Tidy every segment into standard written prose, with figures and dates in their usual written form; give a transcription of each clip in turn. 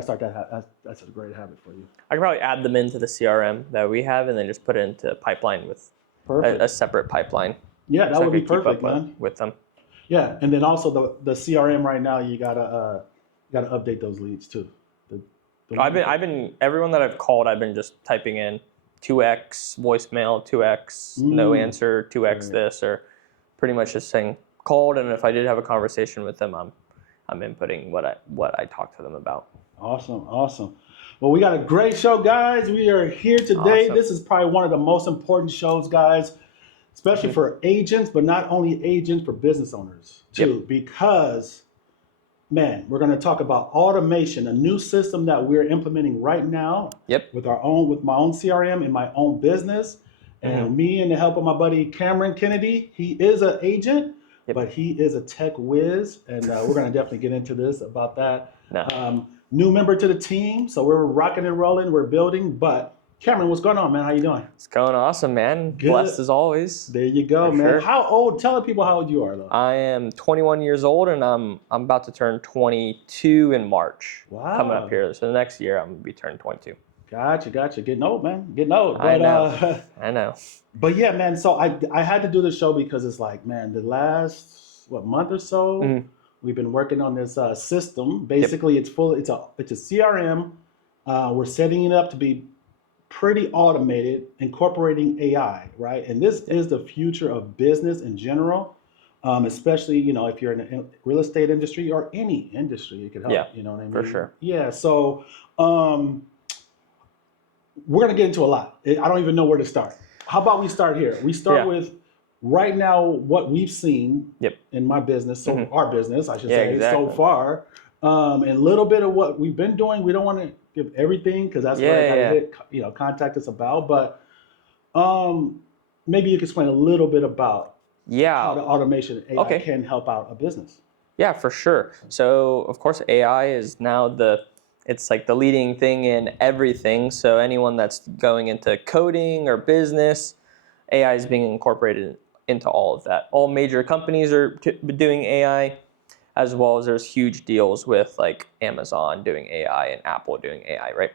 start that. That's a great habit for you. I can probably add them into the CRM that we have, and then just put it into pipeline with a separate pipeline. Yeah, that so would I be could keep perfect, up man. with them. Yeah, and then also the CRM right now, you gotta update those leads too. I've been everyone that I've called, I've been just typing in 2x voicemail, 2x no answer, 2x this, or pretty much just saying called. And if I did have a conversation with them, I'm inputting what I talked to them about. Awesome. Well, we got a great show, guys. We are here today. Awesome. This is probably one of the most important shows, guys, especially for agents, but not only agents, for business owners too, because man, we're going to talk about automation, a new system that we're implementing right now with my own CRM in my own business. And me and the help of my buddy Cameron Kennedy, he is an agent, but he is a tech whiz. And we're going to definitely get into this about that. New member to the team. So we're rocking and rolling, we're building. But Cameron, what's going on, man? How you doing? It's going awesome, man. Good. Blessed as always. There you go, man. Sure. How old? Tell the people how old you are, though. I am 21 years old, and I'm about to turn 22 in March. Wow. Coming up here. So the next year, I'm going to be turning 22. Gotcha. Getting old, man. Getting old. But, I know. But yeah, man. So I had to do this show because it's like, man, the last month or so, we've been working on this system. Basically, it's a CRM. We're setting it up to be pretty automated, incorporating AI, right? And this is the future of business in general, especially, if you're in the real estate industry or any industry, it could help, you know what I mean? For sure. Yeah, so we're going to get into a lot. I don't even know where to start. How about we start here? We start with right now what we've seen in my business, so our business, I should say, so far, and a little bit of what we've been doing. We don't want to give everything because that's what I got to hit, contact us about. But maybe you can explain a little bit about how the automation AI can help out a business. Yeah, for sure. So of course AI is now it's like the leading thing in everything. So anyone that's going into coding or business, AI is being incorporated into all of that. All major companies are doing AI, as well as there's huge deals with like Amazon doing AI and Apple doing AI, right?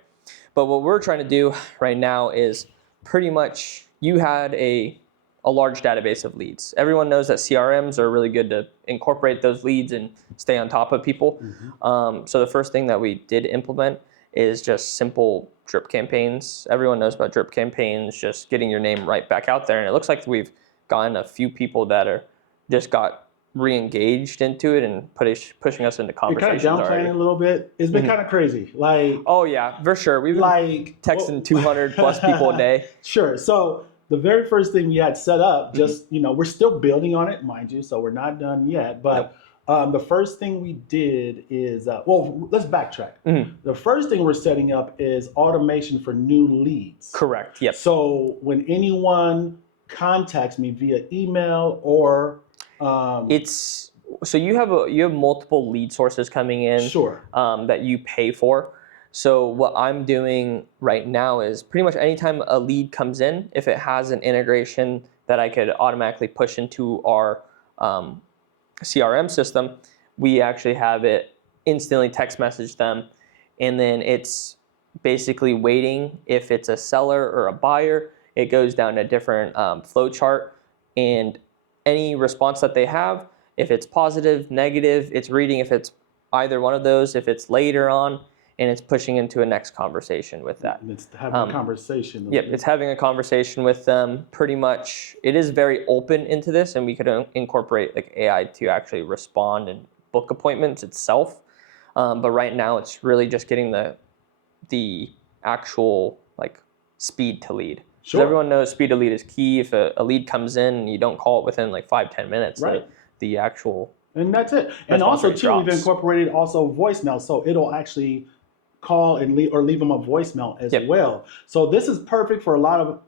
But what we're trying to do right now is pretty much you had a large database of leads. Everyone knows that CRMs are really good to incorporate those leads and stay on top of people. So the first thing that we did implement is just simple drip campaigns. Everyone knows about drip campaigns, just getting your name right back out there. And it looks like we've gotten a few people that are just got re-engaged into it and pushing us into conversations. You're kind of downplaying it a little bit. It's been kind of crazy. Like, oh yeah, for sure. We've been texting 200 plus people a day. Sure. So the very first thing we had set up, just we're still building on it, mind you. So we're not done yet. But the first thing we did is let's backtrack. The first thing we're setting up is automation for new leads. Correct. Yep. So when anyone contacts me via email or so you have multiple lead sources coming in that you pay for. So what I'm doing right now is pretty much anytime a lead comes in, if it has an integration that I could automatically push into our CRM system, we actually have it instantly text message them, and then it's basically waiting. If it's a seller or a buyer, it goes down a different flow chart, and any response that they have, if it's positive, negative, it's reading if it's either one of those, if it's later on, and it's pushing into a next conversation with that. And it's having a conversation. Yep, it's having a conversation with them. Pretty much, it is very open into this, and we could incorporate like AI to actually respond and book appointments itself. But right now, it's really just getting the actual like speed to lead. Because everyone knows speed to lead is key. If a lead comes in and you don't call it within like 5-10 minutes, the actual and that's it. And also too, we've incorporated also voicemail, so it'll actually call and leave them a voicemail as well. So this is perfect for a lot of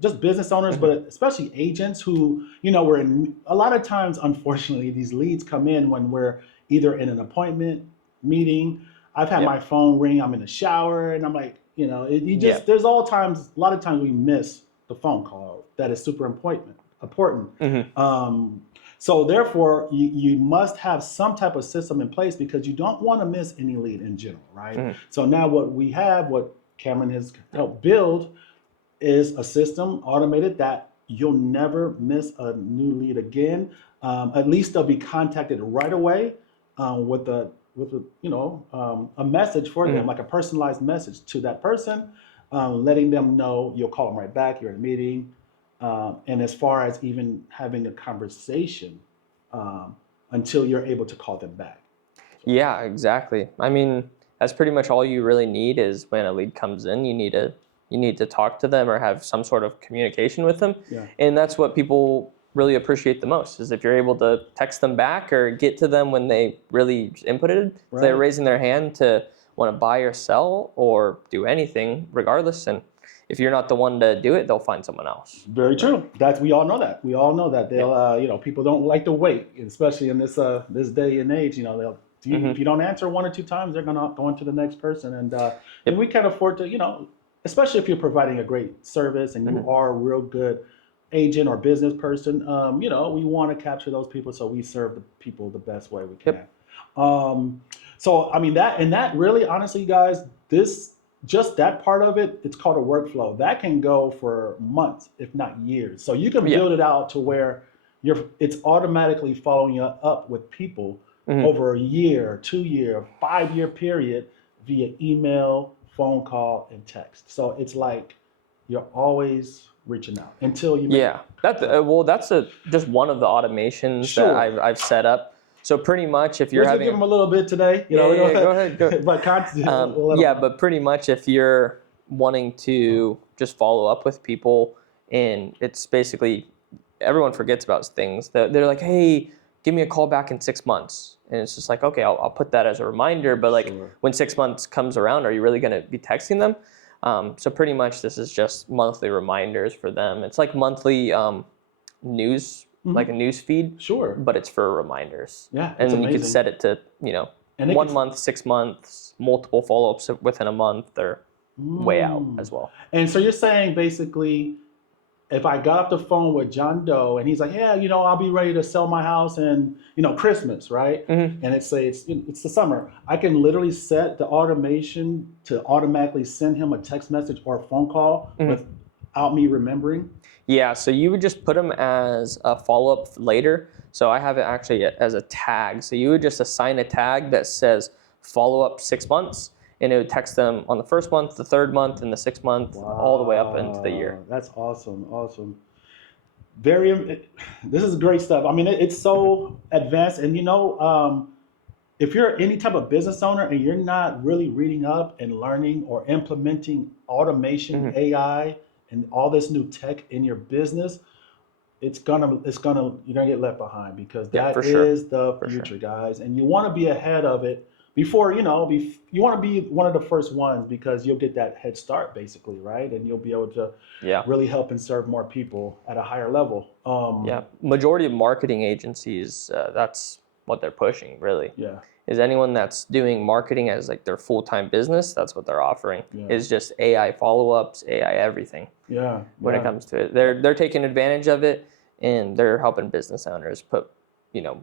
just business owners, but especially agents who we're in. A lot of times, unfortunately, these leads come in when we're either in an appointment meeting. I've had my phone ring. I'm in the shower, and I'm like, there's a lot of times we miss the phone call that is super important. So therefore, you must have some type of system in place because you don't want to miss any lead in general, right? So now what Cameron has helped build is a system automated that you'll never miss a new lead again. At least they'll be contacted right away with a message for them, like a personalized message to that person, letting them know you'll call them right back. You're in a meeting, and as far as even having a conversation until you're able to call them back. Yeah, exactly. I mean, that's pretty much all you really need is when a lead comes in, you need to talk to them or have some sort of communication with them. Yeah. And that's what people really appreciate the most is if you're able to text them back or get to them when they really inputted. If they're raising their hand to want to buy or sell or do anything regardless. And if you're not the one to do it, they'll find someone else. Very true. We all know that. We all know that they'll people don't like to wait, especially in this this day and age. If you don't answer one or two times, they're gonna go into the next person, and we can't afford to, especially if you're providing a great service and you are a real good agent or business person. We want to capture those people, so we serve the people the best way we can. So I mean that really, honestly, guys, just that part of it, it's called a workflow. That can go for months, if not years. So you can build it out to where it's automatically following you up with people over a year, 2 year, 5 year period via email, phone call, and text. So it's like you're always reaching out until you make that's just one of the automations that I've set up. So pretty much if you're having give them a little bit today, go ahead. But but pretty much if you're wanting to just follow up with people, and it's basically everyone forgets about things. They're like, hey, give me a call back in 6 months, and it's just like, okay, I'll put that as a reminder. But like when 6 months comes around, are you really going to be texting them? So pretty much this is just monthly reminders for them. It's like monthly news. Like a news feed, but it's for reminders. Yeah, and then you can set it to 1 month, 6 months, multiple follow-ups within a month, or way out as well. And so you're saying basically, if I got off the phone with John Doe and he's like, yeah, I'll be ready to sell my house and Christmas, right? And it's the summer, I can literally set the automation to automatically send him a text message or a phone call without me remembering. Yeah, so you would just put them as a follow-up later. So I have it actually as a tag. So you would just assign a tag that says follow-up 6 months, and it would text them on the first month, the third month, and the 6th month, all the way up into the year. That's awesome. This is great stuff. I mean, it's so advanced, and if you're any type of business owner and you're not really reading up and learning or implementing automation, AI, and all this new tech in your business, you're gonna get left behind, because that is the future, guys. And you want to be ahead of it before, you want to be one of the first ones, because you'll get that head start basically, right? And you'll be able to really help and serve more people at a higher level. Majority of marketing agencies, that's what they're pushing, really. Is anyone that's doing marketing as like their full-time business, that's what they're offering. Is just AI follow-ups, AI everything. When it comes to it, they're taking advantage of it, and they're helping business owners put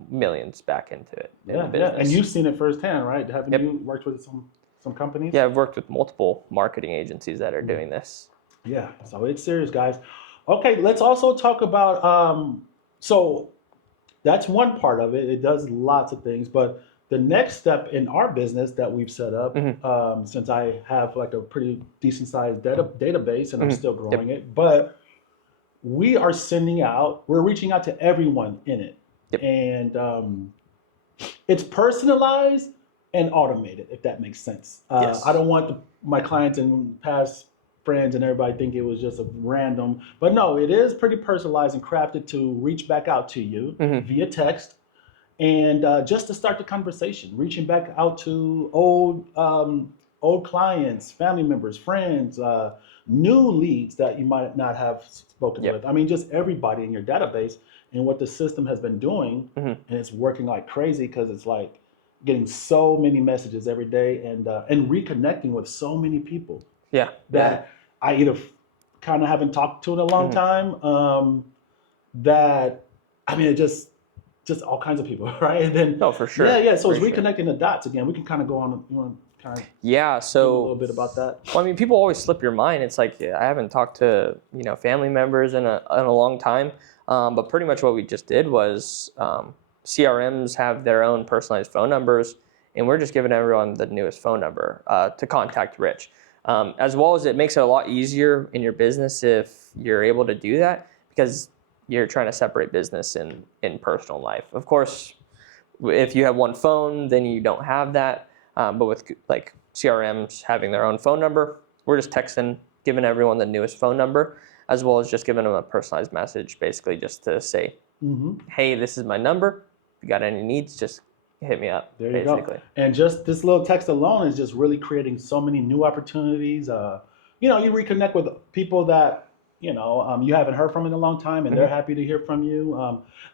millions back into it. And you've seen it firsthand, right? Haven't you worked with some companies? Yeah, I've worked with multiple marketing agencies that are doing this. Yeah, so it's serious, guys. Okay, let's also talk about so that's one part of it. It does lots of things, but the next step in our business that we've set up, since I have like a pretty decent sized database and I'm still growing it, but we're reaching out to everyone in it. And it's personalized and automated, if that makes sense. I don't want my clients and past friends and everybody think it was just a random, but no, it is pretty personalized and crafted to reach back out to you via text. And just to start the conversation, reaching back out to old clients, family members, friends, new leads that you might not have spoken with. I mean, just everybody in your database. And what the system has been doing, and it's working like crazy, because it's like getting so many messages every day, and reconnecting with so many people that I either kind of haven't talked to in a long time. That, I mean, it just just all kinds of people, right? And then No, for sure. yeah. So it's For sure. reconnecting the dots again. We can kind of go on. You want to kind of Yeah. give a little So, bit about that? well, I mean, people always slip your mind. It's like I haven't talked to family members in a long time, but pretty much what we just did was CRMs have their own personalized phone numbers, and we're just giving everyone the newest phone number to contact Rich. As well as it makes it a lot easier in your business if you're able to do that because you're trying to separate business and personal life. Of course, if you have one phone, then you don't have that. But with like CRMs having their own phone number, we're just texting, giving everyone the newest phone number, as well as just giving them a personalized message, basically just to say, hey, this is my number. If you got any needs, just hit me up, There you basically. go. And just this little text alone is just really creating so many new opportunities. You reconnect with people that you haven't heard from in a long time, and they're happy to hear from you.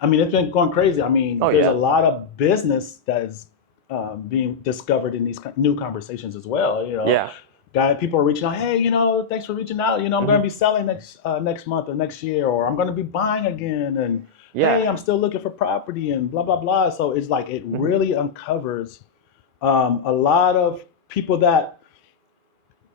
I mean, it's been going crazy. I mean, Oh, there's yeah. a lot of business that is being discovered in these new conversations as well. Yeah. People are reaching out. Hey, thanks for reaching out. I'm going to be selling next month or next year, or I'm going to be buying again, and Yeah. hey, I'm still looking for property and blah blah blah. So it's like it really uncovers a lot of people that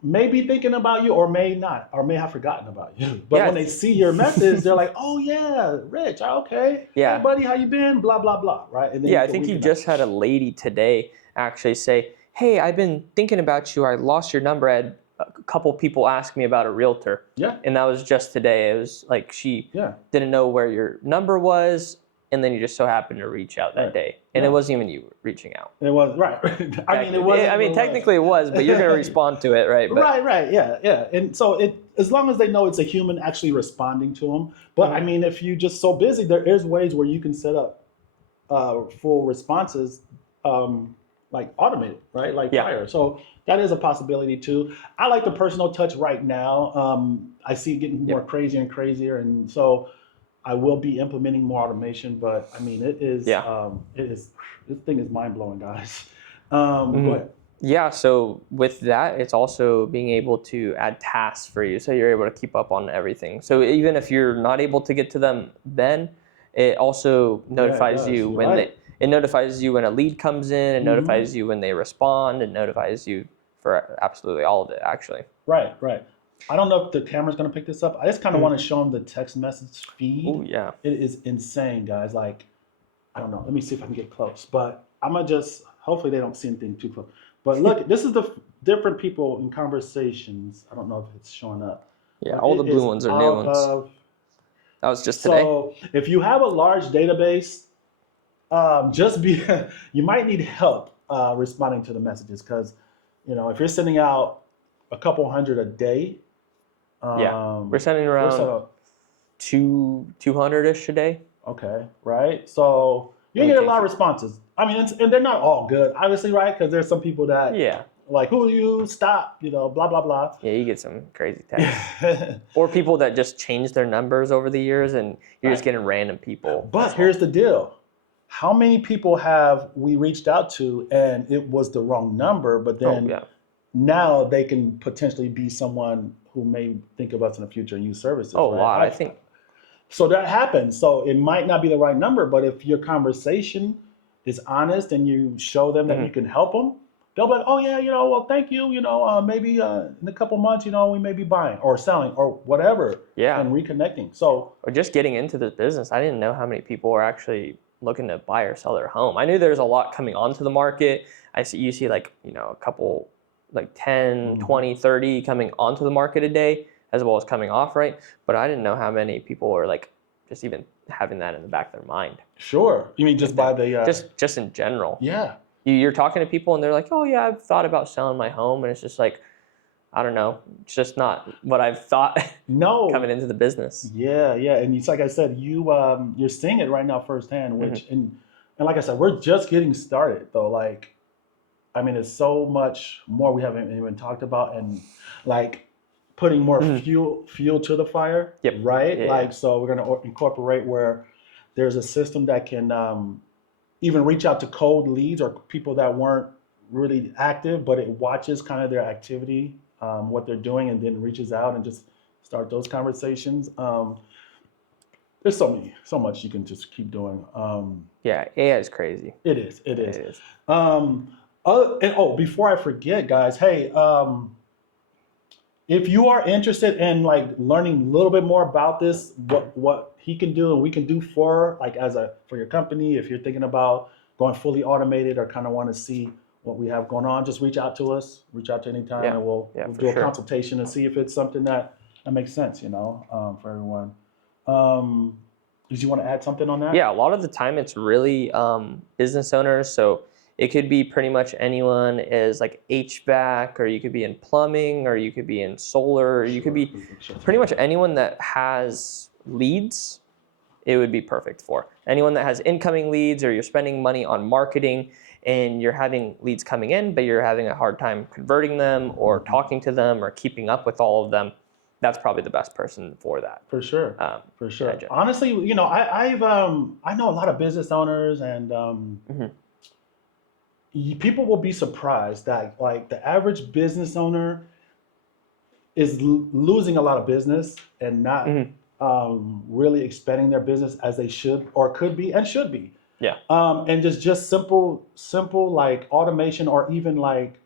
may be thinking about you or may not, or may have forgotten about you. But Yeah. when they see your message, they're like, "Oh yeah, Rich, okay, Yeah. hey buddy, how you been? Blah blah blah." Right? And then Yeah, you I can think you reconnect. just had a lady today actually say, hey, I've been thinking about you. I lost your number. I had a couple people ask me about a realtor. Yeah. And that was just today. It was like she Yeah. didn't know where your number was, and then you just so happened to reach out that Right. day. And Yeah. it wasn't even you reaching out. It was right. I mean, it wasn't. I mean, but technically it was, but you're going to respond to it, right? But, right, yeah. And so as long as they know it's a human actually responding to them. But I mean, if you're just so busy, there is ways where you can set up full responses, like automated, right? Like Yeah. fire. So that is a possibility too. I like the personal touch right now. I see it getting more crazier and crazier, and so I will be implementing more automation. But I mean, it is, this thing is mind blowing, guys. Go ahead. Yeah, so with that, it's also being able to add tasks for you, so you're able to keep up on everything. So even if you're not able to get to them then, it also notifies does. you You're when right. it notifies you when a lead comes in, it Mhm. notifies you when they respond, it notifies you for absolutely all of it, actually. Right. I don't know if the camera's gonna pick this up. I just kind of want to show them the text message feed. Oh, yeah. It is insane, guys. Like, I don't know. Let me see if I can get close. But I'm gonna just hopefully they don't see anything too close. But look, this is the different people in conversations. I don't know if it's showing up. Yeah, But all it the blue is ones are new out ones. of- That was just today. So if you have a large database, just be you might need help responding to the messages because if you're sending out a couple hundred a day, Yeah, we're sending we're around set up. 200-ish a day. Okay, right. So you Let me get a take lot of you- responses. I mean, and they're not all good, obviously, right? Because there's some people that Yeah. like, who are you? Stop, blah blah blah. Yeah, you get some crazy texts. Or people that just change their numbers over the years, and you're just getting random people. But here's the deal: how many people have we reached out to, and it was the wrong number? But then now they can potentially be someone who may think of us in the future and use services. Oh, right? a lot. I think. So that happens. So it might not be the right number, but if your conversation is honest and you show them that you can help them, they'll be like, oh yeah, well, thank you. Maybe in a couple months, we may be buying or selling or whatever. Yeah. And reconnecting. So Or just getting into this business. I didn't know how many people were actually looking to buy or sell their home. I knew there's a lot coming onto the market. You see like, a couple, like 10, 20, 30 coming onto the market a day, as well as coming off, right? But I didn't know how many people were like just even having that in the back of their mind. sure. You mean just by the just in general. Yeah. You're talking to people and they're like, oh yeah, I've thought about selling my home, and it's just like, I don't know, it's just not what I've thought coming into the business. Yeah, and it's like I said, you're seeing it right now firsthand, which and like I said, we're just getting started though. Like, I mean, there's so much more we haven't even talked about, and like putting more fuel to the fire. Yep. Right. Yeah, like, so we're gonna incorporate where there's a system that can even reach out to cold leads or people that weren't really active, but it watches kind of their activity, what they're doing, and then reaches out and just start those conversations. there's so much you can just keep doing. Yeah, AI is crazy. It is. It It is. is. Before I forget, guys, hey, if you are interested in like learning a little bit more about this, what he can do and we can do for like for your company, if you're thinking about going fully automated or kind of want to see what we have going on, just reach out to us. Reach out to any time, Yeah. and we'll Yeah, for do a sure. consultation and see if it's something that makes sense, for everyone. Um, did you want to add something on that? Yeah, a lot of the time it's really business owners. So it could be pretty much anyone is like HVAC, or you could be in plumbing, or you could be in solar, or you could be pretty much anyone that has leads. It would be perfect for anyone that has incoming leads, or you're spending money on marketing and you're having leads coming in, but you're having a hard time converting them or talking to them or keeping up with all of them. That's probably the best person for that. For sure. For sure. Imagine. Honestly, I know a lot of business owners, and people will be surprised that like the average business owner is losing a lot of business and not really expanding their business as they should or could be and should be. Yeah. And just simple like automation, or even like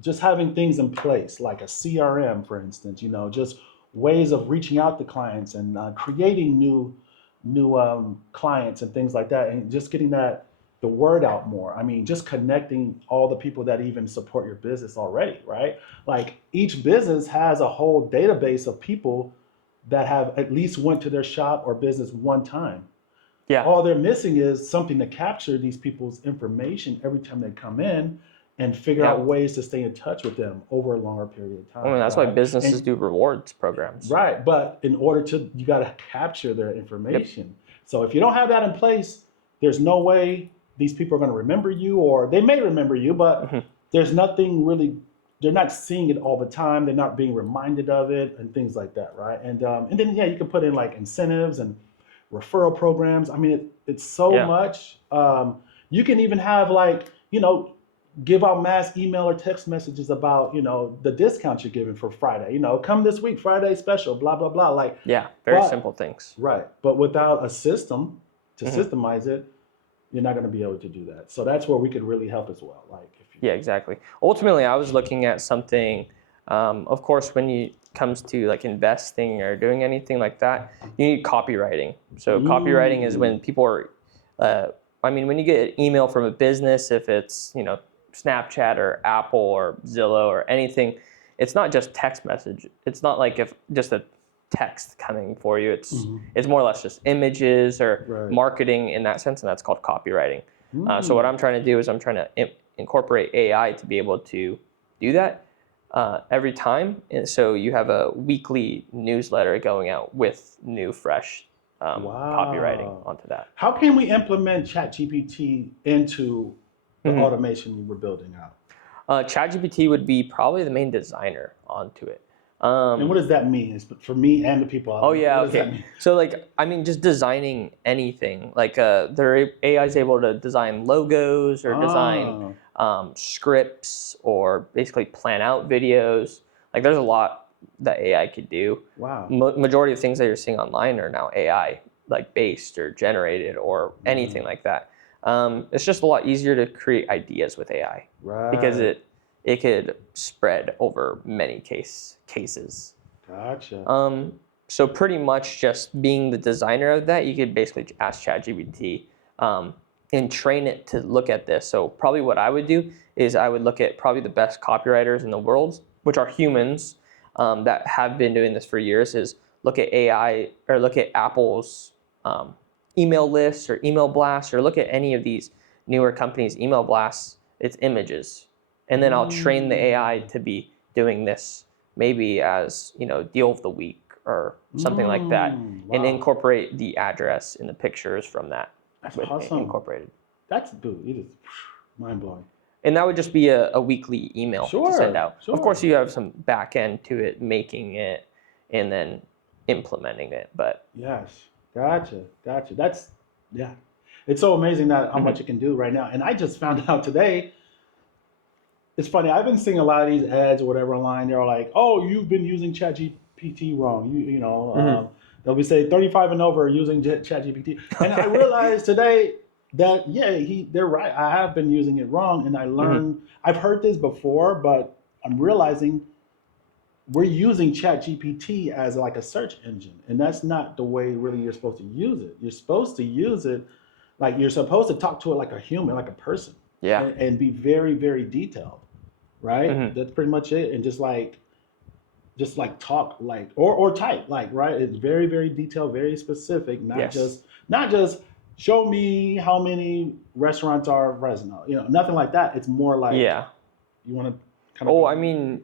just having things in place like a CRM, for instance. Just ways of reaching out to clients and creating new clients and things like that, and just getting the word out more. I mean, just connecting all the people that even support your business already, right? Like each business has a whole database of people that have at least went to their shop or business one time. Yeah. All they're missing is something to capture these people's information every time they come in and figure out ways to stay in touch with them over a longer period of time. I mean, that's why businesses And do rewards programs. right, but in order you got to capture their information. So if you don't have that in place, there's no way these people are going to remember you, or they may remember you, but there's nothing really. They're not seeing it all the time. They're not being reminded of it and things like that, right? And then you can put in like incentives and referral programs. I mean, it's so much. You can even have like give out mass email or text messages about the discounts you're giving for Friday. Come this week, Friday special, blah blah blah. Like very simple things. right, but without a system to systemize it, you're not going to be able to do that. So that's where we could really help as well. Like exactly. Ultimately, I was looking at something. Of course, when it comes to like investing or doing anything like that, you need copywriting. So copywriting is when people are. When you get an email from a business, if it's Snapchat or Apple or Zillow or anything, it's not just text message. It's not like if just a text coming for you. It's more or less just images or marketing in that sense, and that's called copywriting. So what I'm trying to do is I'm trying to incorporate AI to be able to do that every time. And so you have a weekly newsletter going out with new, fresh copywriting onto that. How can we implement ChatGPT into the automation we're building out? ChatGPT would be probably the main designer onto it. And what does that mean? It's for me and the people out there. What does that mean? So just designing anything. Like their AI is able to design logos or design scripts or basically plan out videos. Like there's a lot that AI could do. Wow. Majority of things that you're seeing online are now AI like based or generated or anything like that. It's just a lot easier to create ideas with AI because it could spread over many cases. Gotcha. So pretty much just being the designer of that, you could basically ask ChatGPT and train it to look at this. So probably what I would do is I would look at probably the best copywriters in the world, which are humans that have been doing this for years, is look at AI or look at Apple's email lists or email blasts, or look at any of these newer companies' email blasts, it's images. And then I'll train the AI to be doing this maybe as, deal of the week or something like that, and incorporate the address in the pictures from that. That's awesome. Incorporated. It is mind blowing. And that would just be a weekly email to send out. Sure. Of course, you have some back end to it, making it and then implementing it. But yes, gotcha. That's it's so amazing that how much it can do right now. And I just found out today. It's funny. I've been seeing a lot of these ads or whatever online. They're like, "Oh, you've been using ChatGPT wrong. They'll be say 35 and over using ChatGPT. And I realized today that they're right. I have been using it wrong, and I Hmm. learned. I've heard this before, but I'm realizing we're using ChatGPT as like a search engine, and that's not the way really you're supposed to use it. You're supposed to use it like you're supposed to talk to it like a human, like a person, Yeah. and be very, very detailed, right? Hmm. That's pretty much it. And just like talk like or type like right. It's very, very detailed, very specific, Yes. not just show me how many restaurants are Fresno, nothing like that. It's more like Yeah. you want to kind of Oh, go. I mean,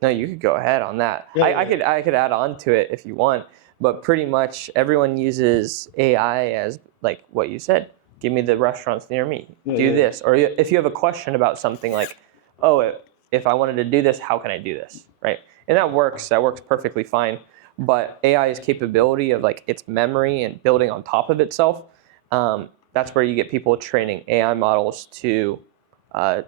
no, you could go ahead on that. Yeah, I, yeah, I yeah. could I could add on to it if you want, but pretty much everyone uses AI as like what you said. Give me the restaurants near me. Yeah, Do yeah, yeah. this, or if you have a question about something like, oh, if I wanted to do this, how can I do this, right? And that works. That works perfectly fine. But AI's capability of like its memory and building on top of itself, that's where you get people training AI models to uh,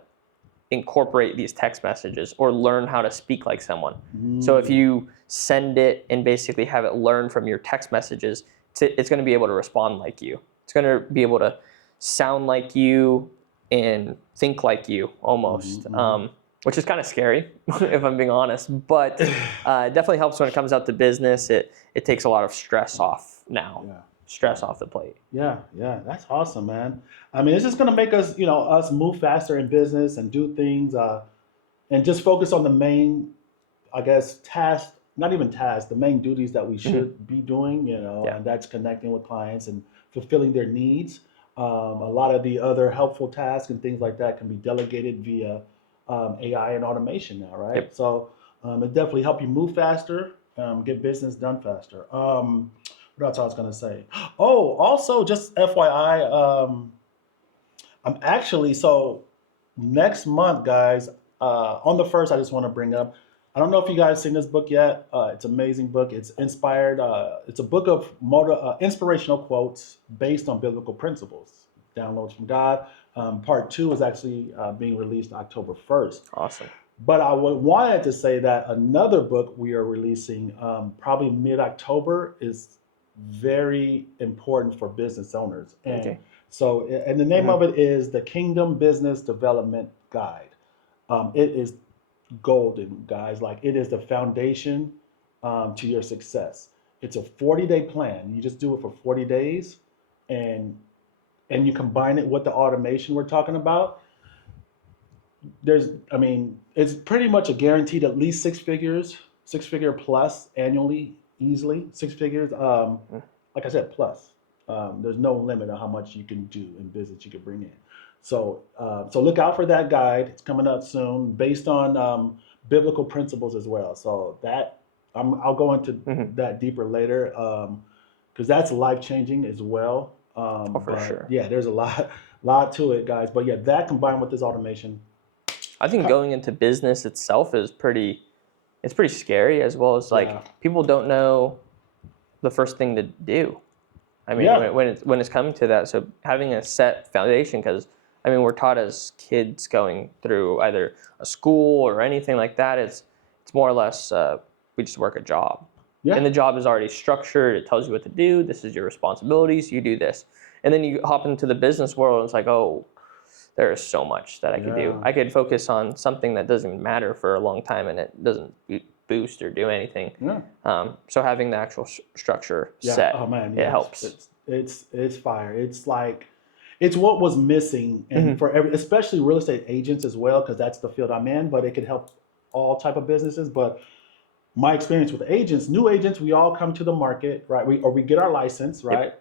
incorporate these text messages or learn how to speak like someone. So if Mm. you send it and basically have it learn from your text messages, it's going to be able to respond like you. It's going to be able to sound like you and think like you almost, Mm-hmm, which is kind of scary if I'm being honest. But it definitely helps when it comes out to business. It takes a lot of stress off now, yeah, stress yeah. off the plate. Yeah, yeah, that's awesome, man. I mean, it's just gonna make us, us move faster in business and do things, and just focus on the main, I guess, task, not even task, the main duties that we Hmm. should be doing, Yeah. and that's connecting with clients and fulfilling their needs. A lot of the other helpful tasks and things like that can be delegated via AI and automation now, right? Yep. So it definitely help you move faster, get business done faster. What else I was gonna say? Oh, also, just FYI, I'm actually so next month, guys. On the first, I just want to bring up. I don't know if you guys seen this book yet. It's an amazing book. It's inspired. It's a book of inspirational quotes based on biblical principles. Downloads from God. Part two is actually being released October 1st. Awesome. But I wanted to say that another book we are releasing probably mid October is very important for business owners. And Okay. so, and the name Hmm. of it is the Kingdom Business Development Guide. It is golden, guys. Like it is the foundation to your success. It's a 40-day plan. You just do it for 40 days, and you combine it with the automation we're talking about. I mean, it's pretty much a guaranteed at least six figures, six figure plus annually, easily six figures. Like I said, plus. There's no limit on how much you can do in business you can bring in. So look out for that guide. It's coming out soon, based on biblical principles as well. So that I'll go into Hmm. that deeper later, because that's life changing as well. Oh, for But sure. yeah, there's a lot to it, guys. But yeah, that combined with this automation. I think going into business itself is it's pretty scary, as well as like Yeah, people don't know the first thing to do. I mean, yeah, when it's coming to that, so having a set foundation, because I mean, we're taught as kids going through either a school or anything like that. It's more or less we just work a job, and yeah, the job is already structured. It tells you what to do. This is your responsibilities. You do this, and then you hop into the business world, and it's like, oh, there is so much that I could do. yeah, I could focus on something that doesn't matter for a long time, and it doesn't boost or do anything. yeah. So having the actual structure Yeah. set, Oh man, it yeah. helps. It's fire. It's like it's what was missing, and Hmm. for especially real estate agents as well, because that's the field I'm in. But it could help all type of businesses. But my experience with agents, new agents, we all come to the market, right? We get our license, Yep. right?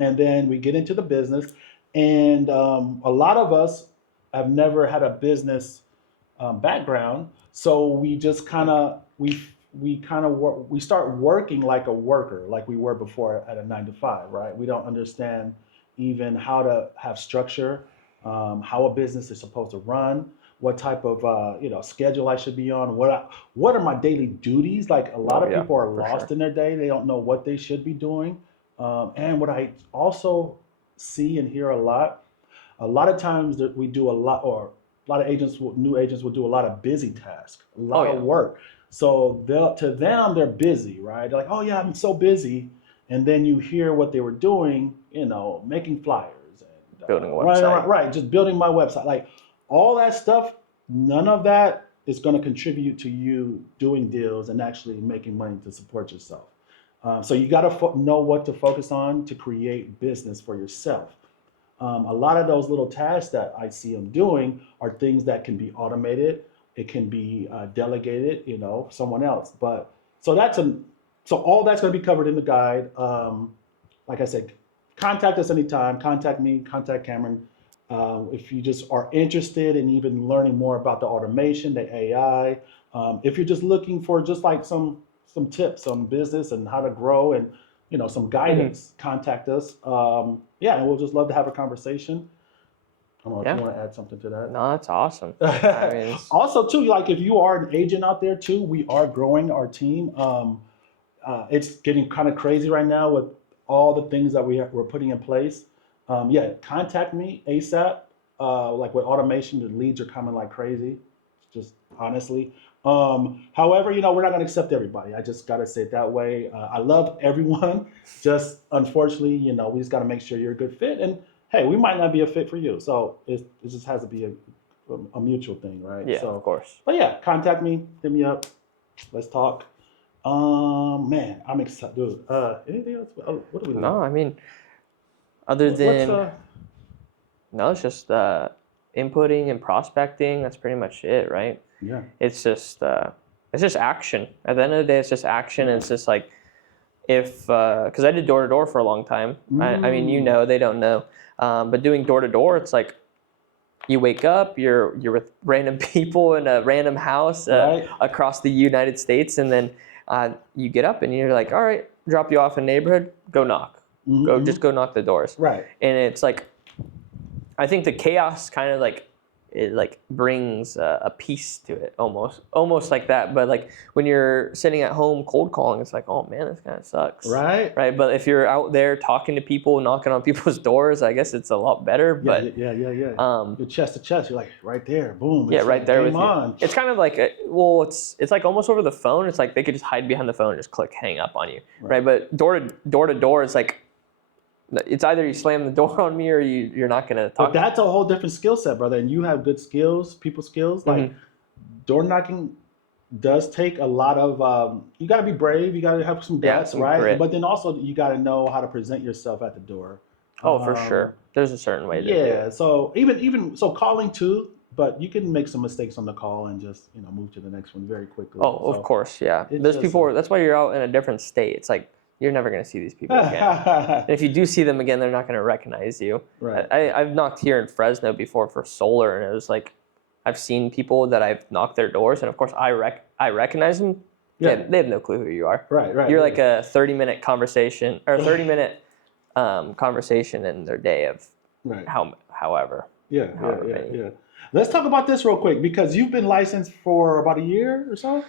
And then we get into the business, and a lot of us have never had a business background, so we just kind of we kind of work, we start working like a worker, like we were before at a 9 to 5, right? We don't understand even how to have structure, how a business is supposed to run, what type of schedule I should be on, what are my daily duties. Like a lot Oh of yeah, people are for lost sure. in their day; they don't know what they should be doing. And what I also see and hear a lot of times that we do a lot, or a lot of new agents will do a lot of busy tasks, a Oh lot of yeah. work. So to them, they're busy, right? They're like, oh yeah, I'm so busy. and then you hear what they were doing, making flyers and Building a running website. around, right, just building my website, like all that stuff. None of that is going to contribute to you doing deals and actually making money to support yourself. So you got to know what to focus on to create business for yourself. A lot of those little tasks that I see them doing are things that can be automated. It can be delegated, someone else. But so so all that's going to be covered in the guide. Like I said, contact us anytime. Contact me. Contact Cameron. If you just are interested in even learning more about the automation, the AI. If you're just looking for just like some tips on business and how to grow and some guidance, contact us. Yeah, and we'll just love to have a conversation. I don't know if you want to add something to that. No, that's awesome. I mean, Also, too, like if you are an agent out there too, we are growing our team. It's getting kind of crazy right now with all the things that we're putting in place. Yeah, contact me ASAP. Like with automation, the leads are coming like crazy. Just honestly. However, we're not going to accept everybody. I just got to say it that way. I love everyone. Just unfortunately, we just got to make sure you're a good fit. And hey, we might not be a fit for you. So it just has to be a mutual thing, right? yeah, So, of course. but yeah, contact me, hit me up. Let's talk. Man, I'm excited. Dude, anything else? What do we No, learn? I mean, other than no, it's just inputting and prospecting. That's pretty much it, right? Yeah. It's just action. At the end of the day, it's just action. And it's just like because I did door to door for a long time. I mean, they don't know, but doing door to door, it's like you wake up, you're with random people in a random house Right. across the United States, and then you get up and you're like, all right, drop you off in a neighborhood, go knock, go knock the doors, Right. and it's like. I think the chaos kind of like it like brings a peace to it, almost like that. But like when you're sitting at home cold calling, it's like, oh man, this kind of sucks, Right. But if you're out there talking to people, knocking on people's doors, I guess it's a lot better. Yeah, But yeah. You're chest to chest. You're like right there, boom. yeah, It's right like, there game with you. on. It's kind of like it's like almost over the phone. It's like they could just hide behind the phone and just click hang up on you, right? But door to door, it's like. It's either you slam the door on me or you're not going to talk. But that's a whole different skill set, brother. And you have good skills, people skills. Like door knocking does take a lot of. You got to be brave. You got to have some guts, some right? grit. But then also you got to know how to present yourself at the door. Oh, for sure. There's a certain way to do it. Yeah. So even so, calling too. But you can make some mistakes on the call and just move to the next one very quickly. Oh, so of course, yeah. Those people. That's why you're out in a different state. It's like. You're never going to see these people again. And if you do see them again, they're not going to recognize you. Right. I've knocked here in Fresno before for solar, and it was like I've seen people that I've knocked their doors, and of course I recognize them. Yeah. They have no clue who you are. Right. You're like a 30-minute conversation or 30-minute conversation in their day of however. Yeah. Let's talk about this real quick because you've been licensed for about a year or so.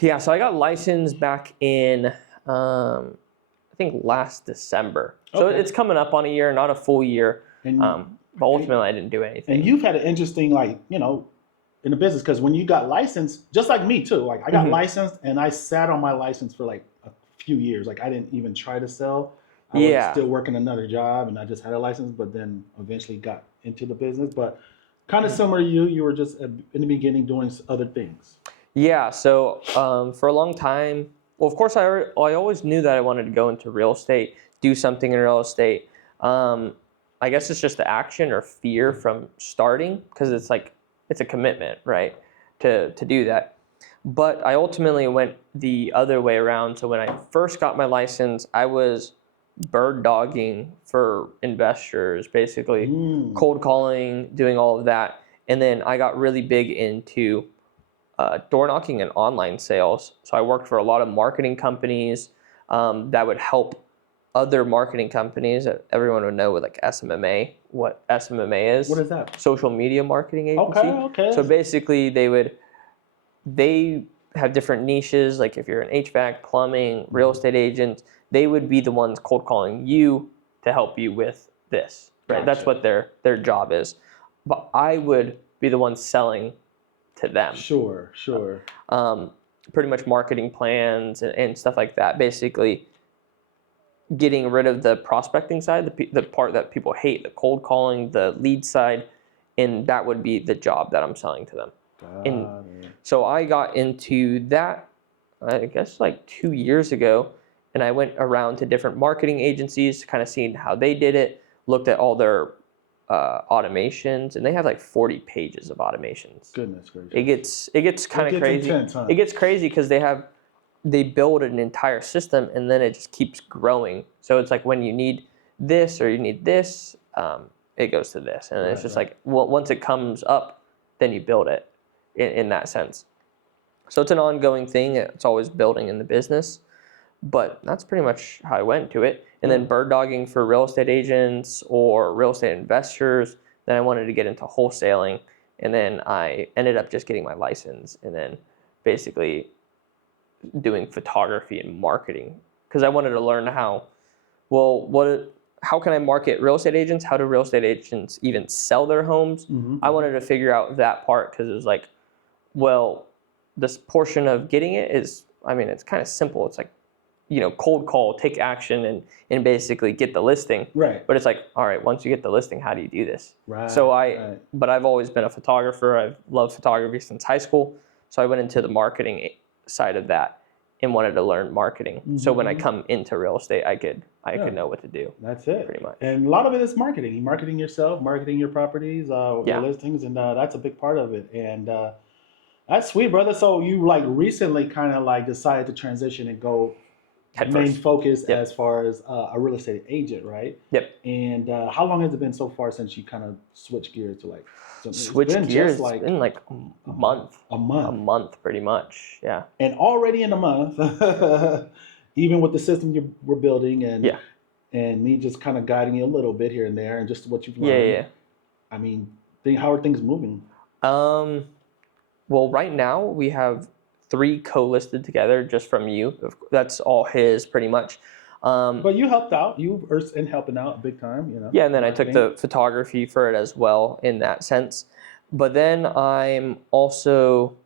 Yeah, so I got licensed back in. I think last December. So it's coming up on a year, not a full year. But ultimately, I didn't do anything. And you've had an interesting, in the business, because when you got licensed, just like me too, like I got licensed and I sat on my license for like a few years. Like I didn't even try to sell. I was still working another job and I just had a license, but then eventually got into the business. But kind of similar to you were just in the beginning doing other things. Yeah. So for a long time, well, of course, I always knew that I wanted to go into real estate, do something in real estate. I guess it's just the action or fear from starting because it's like it's a commitment, right, to do that. But I ultimately went the other way around. So when I first got my license, I was bird dogging for investors, basically cold calling, doing all of that. And then I got really big into door knocking and online sales. So I worked for a lot of marketing companies that would help other marketing companies that everyone would know with like SMMA. What SMMA is? What is that? Social media marketing agency. Okay. So basically they have different niches. Like if you're an HVAC, plumbing, real estate agent, they would be the ones cold calling you to help you with this. Right? Gotcha. That's what their job is. But I would be the one selling to them. Sure. Pretty much marketing plans and stuff like that. Basically, getting rid of the prospecting side, the part that people hate, the cold calling, the lead side, and that would be the job that I'm selling to them. And so I got into that, I guess like 2 years ago, and I went around to different marketing agencies, kind of seeing how they did it, looked at all their automations, and they have like 40 pages of automations. Goodness gracious. It gets kind of crazy. Intense, huh? It gets crazy because they build an entire system, and then it just keeps growing. So it's like when you need this or you need this, it goes to this, and it's just like, well, once it comes up, then you build it in that sense. So it's an ongoing thing. It's always building in the business, but that's pretty much how I went to it. And then bird dogging for real estate agents or real estate investors. Then I wanted to get into wholesaling, and then I ended up just getting my license, and then basically doing photography and marketing because I wanted to learn how can I market real estate agents? How do real estate agents even sell their homes? I wanted to figure out that part because it was like, well, this portion of getting it is, I mean, it's kind of simple. It's like, cold call, take action, and basically get the listing. Right. But it's like, all right, once you get the listing, how do you do this? Right. So but I've always been a photographer. I've loved photography since high school. So I went into the marketing side of that and wanted to learn marketing. So when I come into real estate, I could know what to do. That's it. Pretty much. And a lot of it is marketing yourself, marketing your properties, your listings, and that's a big part of it. And that's sweet, brother. So you like recently kind of like decided to transition and go main focus as far as a real estate agent, right? Yep. And how long has it been so far since you kind of switched gears to like switch gears? It's been like a month. A month, pretty much. Yeah. And already in a month, even with the system we're building, and me just kind of guiding you a little bit here and there, and just what you've learned. Yeah. I mean, how are things moving? Well, right now we have 3 co-listed together just from you. That's all his pretty much. But you helped out. You were in helping out big time, Yeah, and then I took the photography for it as well in that sense. But then I'm also,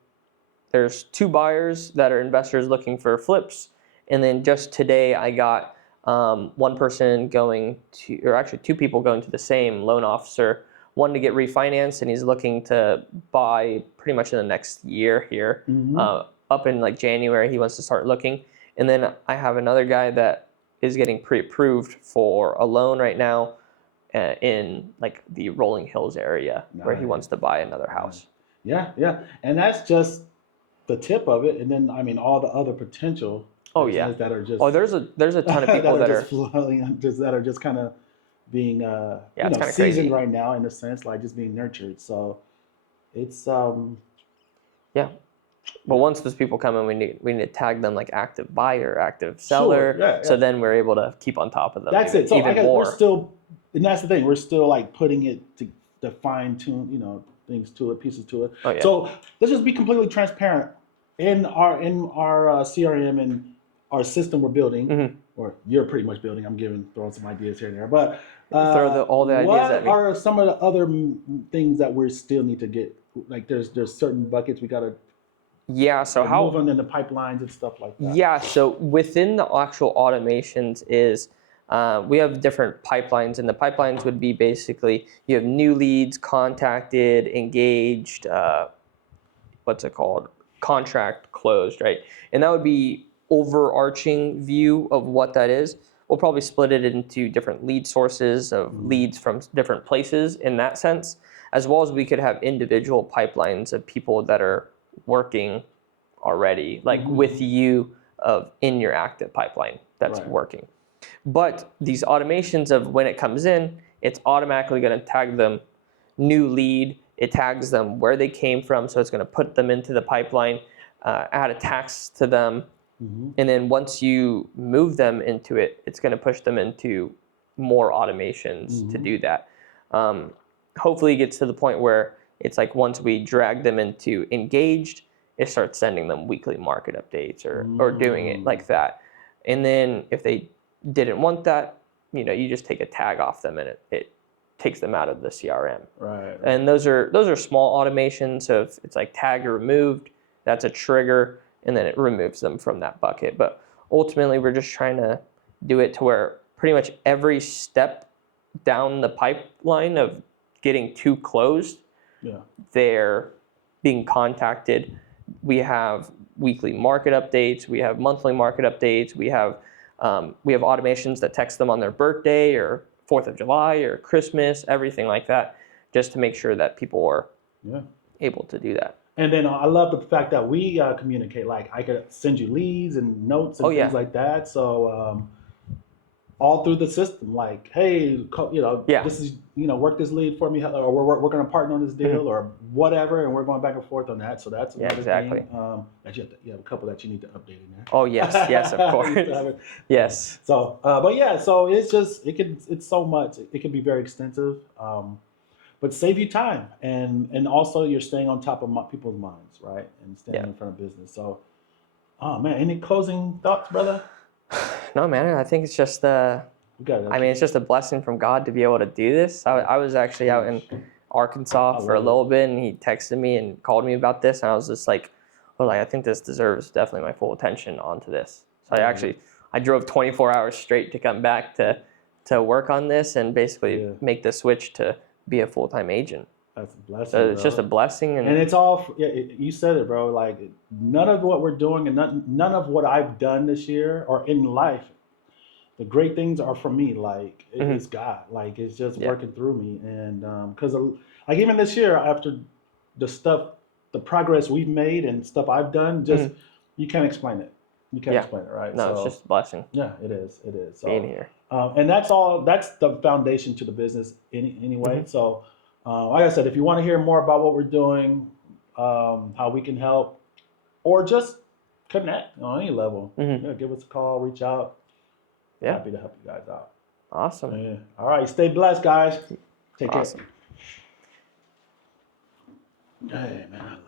there's 2 buyers that are investors looking for flips. And then just today I got one person going to, or actually 2 people going to the same loan officer, one to get refinanced, and he's looking to buy pretty much in the next year here. Up in like January, he wants to start looking. And then I have another guy that is getting pre-approved for a loan right now in like the Rolling Hills area where he wants to buy another house. Yeah. And that's just the tip of it. And then, I mean, all the other potential that are just... there's a ton of people that are just kind of being seasoned crazy right now, in a sense, like just being nurtured. So it's... But once those people come in, we need to tag them like active buyer, active seller. Sure, so then we're able to keep on top of them. That's it. So even more. We're still, and that's the thing. We're still like putting it to fine tune, things to it, pieces to it. Oh, yeah. So let's just be completely transparent in our CRM and our system we're building, or you're pretty much building. I'm throwing some ideas here and there, but throw all the ideas at me. What are some of the other things that we still need to get? Like there's certain buckets we gotta. Yeah, so move on in the pipelines and stuff like that. Yeah, so within the actual automations is we have different pipelines, and the pipelines would be basically you have new leads, contacted, engaged, contract closed, right? And that would be overarching view of what that is. We'll probably split it into different lead sources of leads from different places in that sense, as well as we could have individual pipelines of people that are working already, like with you in your active pipeline that's working. But these automations of when it comes in, it's automatically going to tag them new lead. It tags them where they came from, so it's going to put them into the pipeline, add a tax to them, and then once you move them into it, it's going to push them into more automations to do that. Hopefully it gets to the point where it's like once we drag them into engaged, it starts sending them weekly market updates or doing it like that. And then if they didn't want that, you just take a tag off them and it takes them out of the CRM. Right. And those are small automations. So if it's like tag or removed, that's a trigger, and then it removes them from that bucket. But ultimately, we're just trying to do it to where pretty much every step down the pipeline of getting to closed, Yeah. they're being contacted. We have weekly market updates. We have monthly market updates. We have automations that text them on their birthday or 4th of July or Christmas, everything like that, just to make sure that people are able to do that. And then I love the fact that we communicate. Like I could send you leads and notes and things like that. So all through the system, like, hey, this is, work this lead for me, or we're going to partner on this deal or whatever, and we're going back and forth on that. So that's another exactly. thing. That you have a couple that you need to update in there. Oh yes, of course. Yes. So, but yeah, so it's so much. It can be very extensive, but save you time, and also you're staying on top of people's minds, right, and staying in front of business. So, oh man, any closing thoughts, brother? No, man, I think it's just it's just a blessing from God to be able to do this. I was actually out in Arkansas for a little bit, and he texted me and called me about this, and I was just like, I think this deserves definitely my full attention onto this. So I drove 24 hours straight to come back to work on this and basically make the switch to be a full-time agent. That's a blessing. So it's just a blessing, and it's all. You said it, bro. Like none of what we're doing and none of what I've done this year or in life, the great things are from me. Like it's God. Like it's just working through me, and because like even this year, after the progress we've made and stuff I've done, just you can't explain it. You can't explain it, right? No, it's just a blessing. Yeah, it is. It is. So, being here. And that's all. That's the foundation to the business anyway. So. Like I said, if you want to hear more about what we're doing, how we can help, or just connect on any level, give us a call, reach out. Happy to help you guys out. Awesome. Yeah. All right. Stay blessed, guys. Take care. Awesome. Hey, man.